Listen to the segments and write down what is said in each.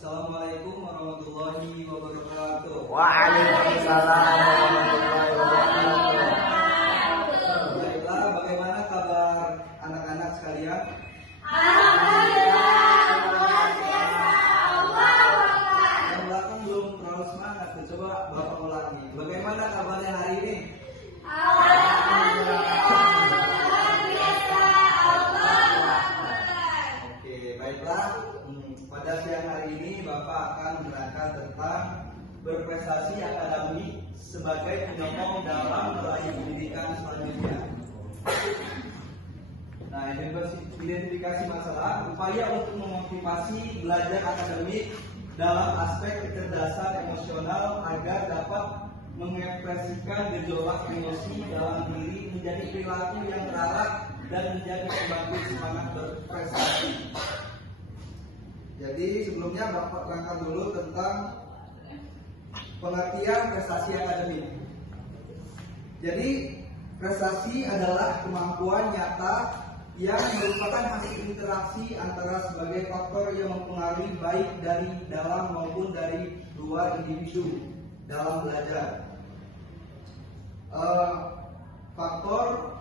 Assalamualaikum warahmatullahi wabarakatuh. Waalaikumsalam warahmatullahi wabarakatuh. Baiklah, bagaimana kabar anak-anak sekalian? Yang belakang belum terlalu semangat, coba Bapak ulangi. Bagaimana kabarnya hari ini? Oke, baiklah. Pada siang hari ini Bapak akan menerangkan tentang berprestasi akademik sebagai penyokong dalam meraih pendidikan selanjutnya. Nah, identifikasi masalah, upaya untuk memotivasi belajar akademik dalam aspek kecerdasan emosional agar dapat mengekspresikan gejolak emosi dalam diri menjadi perilaku yang terarah dan menjadi pembangkit semangat berprestasi. Jadi sebelumnya Bapak terangkan dulu tentang pengertian prestasi akademik. Jadi prestasi adalah kemampuan nyata yang merupakan hasil interaksi antara sebagai faktor yang mempengaruhi baik dari dalam maupun dari luar individu dalam belajar. Faktor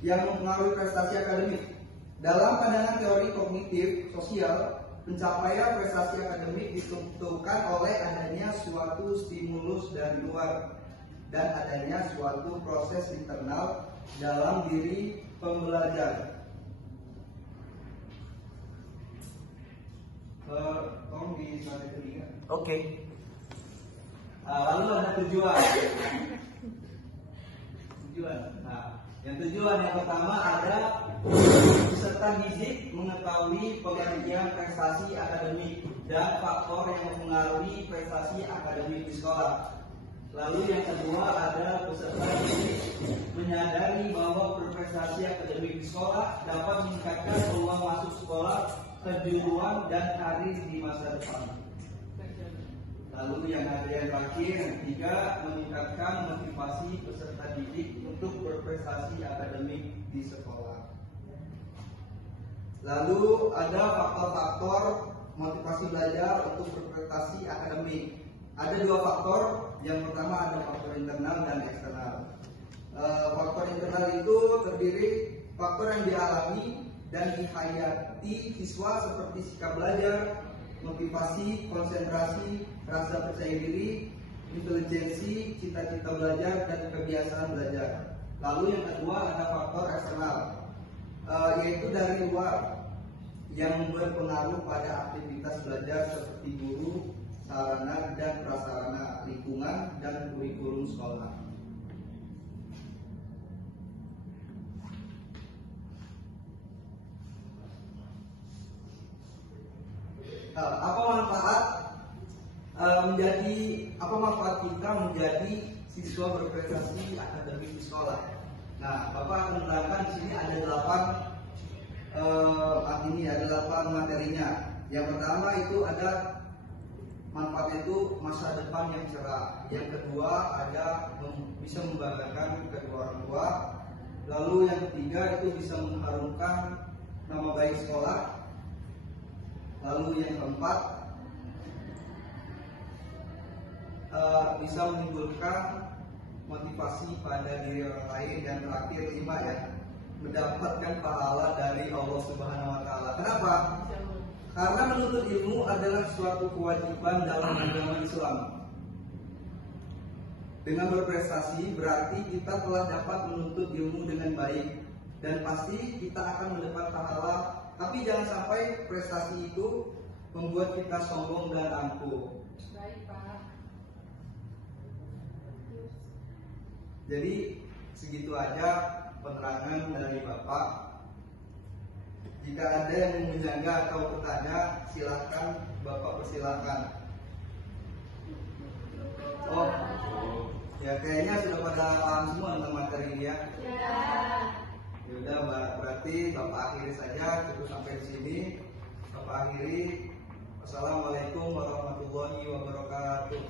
yang mempengaruhi prestasi akademik. Dalam pandangan teori kognitif sosial, pencapaian prestasi akademik ditentukan oleh adanya suatu stimulus dari luar dan adanya suatu proses internal dalam diri pembelajar. Tolong di slide ketiga. Oke. Lalu ada tujuan. Nah, tujuan yang pertama ada peserta didik mengetahui pengertian prestasi akademik dan faktor yang mempengaruhi prestasi akademik di sekolah. Lalu yang kedua ada peserta didik menyadari bahwa berprestasi akademik di sekolah dapat meningkatkan peluang masuk sekolah, kejuruan dan karir di masa depan. Lalu yang terakhir, yang ketiga, meningkatkan motivasi peserta didik untuk berprestasi akademik di sekolah. Lalu ada faktor-faktor motivasi belajar untuk berprestasi akademik. Ada dua faktor, yang pertama ada faktor internal dan eksternal. Faktor internal itu terdiri faktor yang dialami dan dihayati siswa seperti sikap belajar, motivasi, konsentrasi, rasa percaya diri, intelijensi, cita-cita belajar, dan kebiasaan belajar. Lalu yang kedua ada faktor eksternal, yaitu dari luar yang berpengaruh pada aktivitas belajar seperti guru, sarana dan prasarana, lingkungan, dan kurikulum sekolah. Apa manfaat kita menjadi siswa berprestasi akademik di sekolah? Nah, Bapak akan menerangkan di sini ada 8 materinya. Yang pertama itu ada manfaatnya itu masa depan yang cerah. Yang kedua ada bisa membanggakan kedua orang tua. Lalu yang ketiga itu bisa mengharumkan nama baik sekolah. Lalu yang keempat bisa menimbulkan motivasi pada diri orang lain. Dan terakhir 5 ya, mendapatkan pahala dari Allah Subhanahu wa taala. Kenapa? Karena menuntut ilmu adalah suatu kewajiban dalam agama Islam. Dengan berprestasi berarti kita telah dapat menuntut ilmu dengan baik dan pasti kita akan mendapat pahala. Tapi jangan sampai prestasi itu membuat kita sombong dan angkuh. Baik, Pak. Jadi segitu aja penerangan dari Bapak. Jika ada yang menjangga atau bertanya, silahkan Bapak persilahkan. Oh, ya kayaknya sudah pada paham semua tentang materi ini ya. Yaudah, berarti Bapak akhiri saja, cukup sampai di sini. Bapak akhiri. Wassalamualaikum warahmatullahi wabarakatuh.